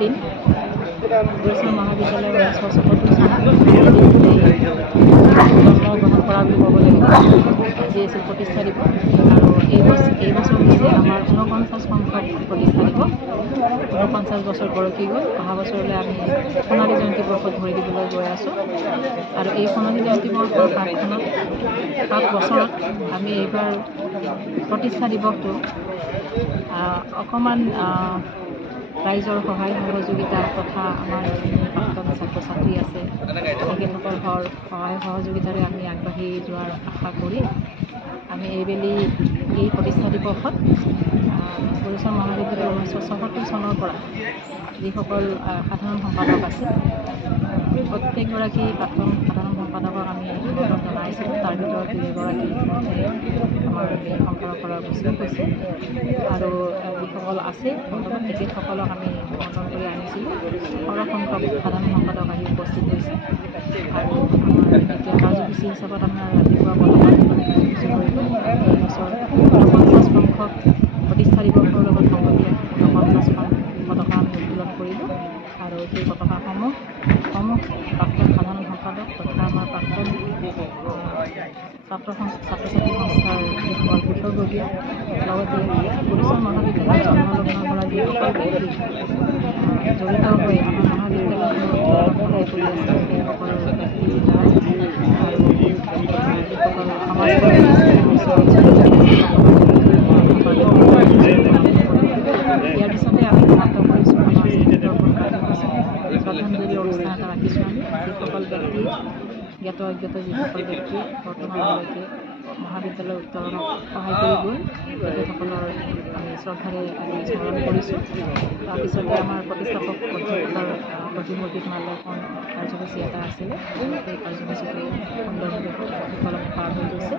দিন গুৰুচৰণ মহাবিদ্যালয়ৰ ১৭৭ চনত জন্মগ্ৰহণ কৰা বুলি ক'ব লাগিব। আজি আছিল প্ৰতিষ্ঠা দিৱস আৰু এই বছৰ হৈছে আমাৰ ৪৯ সংখ্যক প্ৰতিষ্ঠা দিৱস। ৪৯ বছৰ গৰকি গ'ল। অহা বছৰলৈ আমি সোণালী জয়ন্তী বৰ্ষত ভৰি দিবলৈ গৈ আছোঁ আৰু এই সোণালী জয়ন্তী বৰ্ষৰ ৭ বছৰত আমি এইবাৰ প্ৰতিষ্ঠা দিৱসটো অকণমান ৰাইজৰ সহায় সহযোগিতা তথা আমাৰ যিখিনি প্ৰাক্তন ছাত্ৰ ছাত্ৰী আছে তেখেতসকলৰ সহায় সহযোগিতাৰে আমি আগবাঢ়ি যোৱাৰ আশা কৰি আমি এই প্ৰতিষ্ঠা দিৱসত গুৰুচৰণ মহাবিদ্যালয়ৰ ১৯৭৪ চনৰ পৰা যিসকল সাধাৰণ সম্পাদক আছে প্ৰত্যেকগৰাকী প্ৰাক্তন সাধাৰণ সম্পাদকক আমি আমন্ত্ৰণ জনাইছিলোঁ। তাৰ ভিতৰত ২গৰাকী আমাৰ সম্পাদকৰ গুচি গৈছে আৰু যিসকল আছে বৰ্তমান তেখেতসকলক আমি আমন্ত্ৰণ কৰি আনিছিলোঁ। সৰহসংখ্যক সাধাৰণ সম্পাদক আহি উপস্থিত হৈছে আৰু আমাৰ এতিয়া কাৰ্যসূচী হিচাপত আমাৰ ৰাতিপুৱা পতাকা উত্তোলন কাৰ্যসূচী কৰিব। এই বছৰ ৪৯ সংখ্যক প্ৰতিষ্ঠা দিৱসৰ লগত সংগতি ৪৯খন পতাকা আমি উত্তোলন কৰিলোঁ আৰু সেই পতাকাসমূহ প্ৰাক্তন সাধাৰণ সম্পাদক তথা আমাৰ প্ৰাক্তন ছাত্ৰ ছাত্ৰী সংস্থাৰ যিসকল ভূতপূৰ্বীয় লগতে গুৰুচৰণ মহাবিদ্যালয়ৰ জন্মলগ্নৰ পৰা যিসকল ব্যক্তি জড়িত হৈ আমাৰ মহাবিদ্যালয়খনত সহায় কৰি আছে সেইসকল ব্যক্তিৰ দ্বাৰাই আৰু যিসকল সমাজকৰ্মী ইয়াৰ পিছতে আমি সমাপ্ত কৰিছোঁ আমাৰ দৰ্শন কাৰ্যসূচী শ্ৰদ্ধাঞ্জলি অনুষ্ঠান এটা ৰাখিছোঁ। আমি যিসকল ব্যক্তি জ্ঞাত অজ্ঞাত যিসকল ব্যক্তিয়ে বৰ্তমানলৈকে মহাবিদ্যালয় উত্তৰণত সহায় কৰি গ'ল তেখেতসকলৰ আমি শ্ৰদ্ধাৰে আজি স্মৰণ কৰিছোঁ। তাৰপিছতে আমাৰ প্ৰতিষ্ঠাপক অধ্যক্ষৰ প্ৰতিমূৰ্তিত মাল্যাৰ্পণ কাৰ্যসূচী এটা আছিলে। সেই কাৰ্যসূচীটো সুন্দৰভাৱে সুকলমে পাৰ হৈ গৈছে।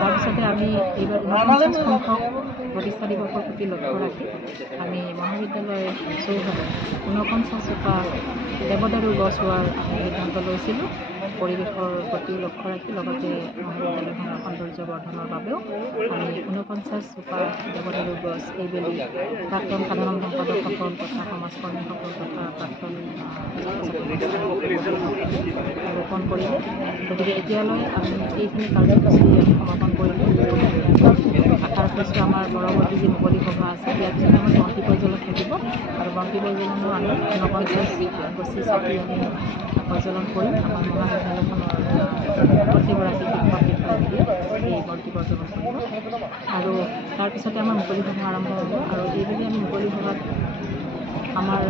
তাৰপিছতে আমি এইবাৰ ৪৯ সংখ্যক প্ৰতিষ্ঠা দিৱসৰ প্ৰতি লক্ষ্য ৰাখি আমি মহাবিদ্যালয়ৰ চৌহদত ৪৯ জোপা দেৱদাৰু গছ ৰোৱাৰ আমি সিদ্ধান্ত লৈছিলোঁ। পৰিৱেশৰ প্ৰতি লক্ষ্য ৰাখি লগতে মহাবিদ্যালয়খনৰ সৌন্দৰ্য বৰ্ধনৰ বাবেও আমি ৪৯ জোপা দেৱদাৰু গছ এইবেলি প্ৰাক্তন সাধাৰণ সম্পাদকসকল তথা সমাজকৰ্মীসকল তথা প্ৰাক্তন ৰোপণ কৰিলে। গতিকে এতিয়ালৈ আমি এইখিনি কাৰ্যসূচী আমি সমাপন কৰিলোঁ। আশা ৰাখিছোঁ আমাৰ পৰৱৰ্তী যি মুকলি সভা আছে ইয়াৰ পিছত আমাৰ বন্তি প্ৰজ্বলন থাকিব আৰু বন্তি প্ৰজ্বলনো আমি ৪৯ গছি চাকি আমি প্ৰজ্বলন কৰি আমাৰ মহাবিদ্যালয়খনৰ প্ৰত্যেকগৰাকী শিক্ষক শিক্ষয়িত্ৰীয়ে এই বন্তি প্ৰজ্বলন কৰিব আৰু তাৰপিছতে আমাৰ মুকলি সভা আৰম্ভ হ'ব আৰু এইবেলি আমি মুকলি সভাত আমাৰ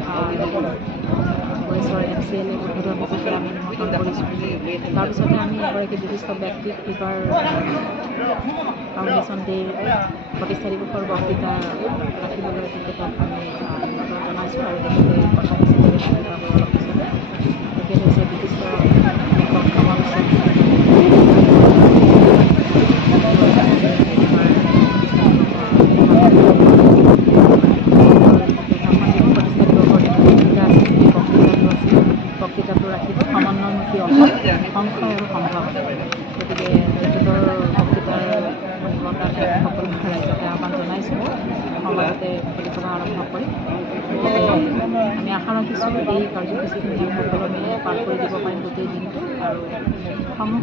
ওচৰৰ MCLA উদ্বোধন হিচাপে আমি নিমন্ত্ৰণ কৰিছোঁ। তাৰপিছতে আমি এগৰাকী বিশিষ্ট ব্যক্তিক এইবাৰ ফাউণ্ডেশ্যন ডে'ৰ প্ৰতিষ্ঠা দিৱসৰ বক্তৃতা ৰাখিবলৈ তেখেতক আমি নিমন্ত্ৰণ জনাইছোঁ আৰু তেখেতে কথা হিচাপে আহি পাব অলপ পিছতে। তেখেত হৈছে বিশিষ্ট লেখক সমালোচক বক্তৃতাটো ৰাখিব সমন্বয়মুখী অসম সংশয় আৰু সম্ভাৱনা। গতিকে তেখেতৰ বক্তৃতাৰ মূলতাতে সকলো ৰাইজকে আহ্বান জনাইছোঁ। সমাজতে মুকলি সভা আৰম্ভ কৰিম। গতিকে আমি আশা ৰাখিছোঁ এই কাৰ্যসূচীখিনি আমি সুকলমে পাৰ কৰি দিব পাৰিম গোটেই দিনটো আৰু সমূহ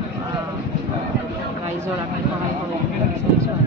ৰাইজৰ আমি সহায় সহযোগিতা বিচাৰিছোঁ।